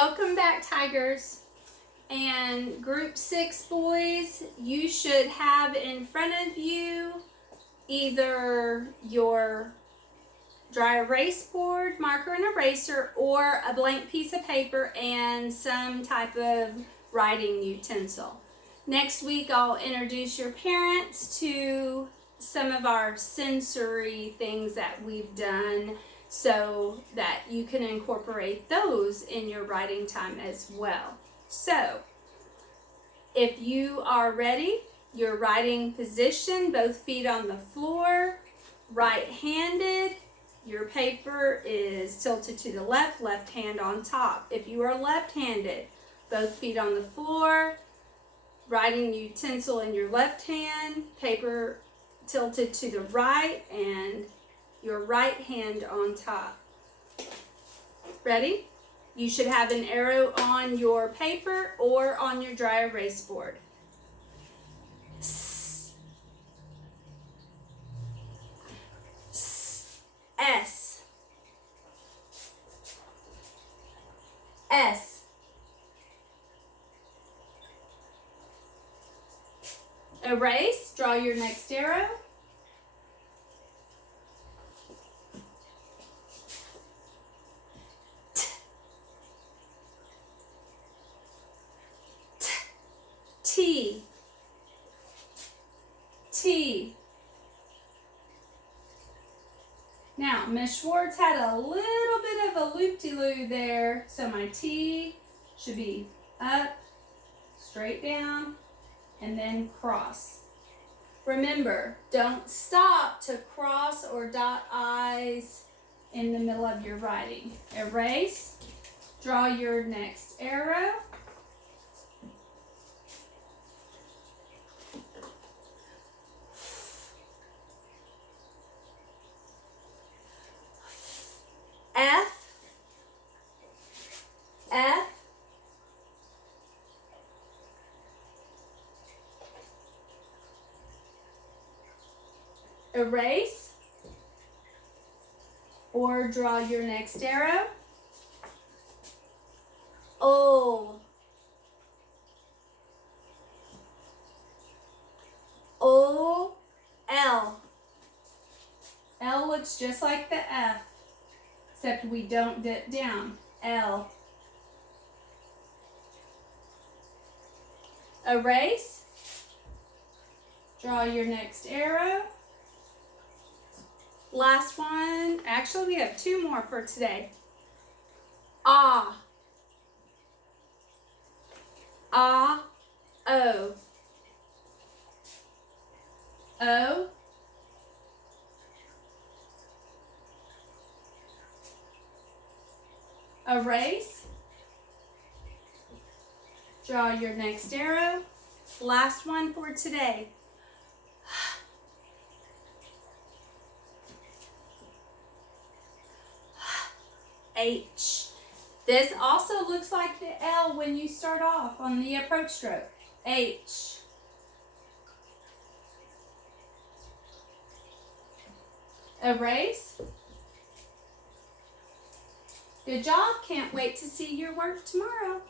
Welcome back, Tigers. And Group 6 boys, you should have in front of you either your dry erase board, marker and eraser, or a blank piece of paper and some type of writing utensil. Next week, I'll introduce your parents to some of our sensory things that we've done so that you can incorporate those in your writing time as well. So, if you are ready, your writing position, both feet on the floor, right-handed, your paper is tilted to the left, left hand on top. If you are left-handed, both feet on the floor, writing utensil in your left hand, paper tilted to the right, and your right hand on top. Ready? You should have an arrow on your paper or on your dry erase board. S. S. S. S. Erase, draw your next arrow. T. T. Now, Miss Schwartz had a little bit of a loop-de-loo there, so my T should be up, straight down, and then cross. Remember, don't stop to cross or dot I's in the middle of your writing. Erase, draw your next arrow. F, F, erase, or draw your next arrow. O, O, L. L looks just like the F, except we don't dip down. L. Erase. Draw your next arrow. Last one. Actually, we have two more for today. Ah. Ah. O. O. Erase. Draw your next arrow. Last one for today. H. This also looks like the L when you start off on the approach stroke. H. Erase. Good job. Can't wait to see your work tomorrow.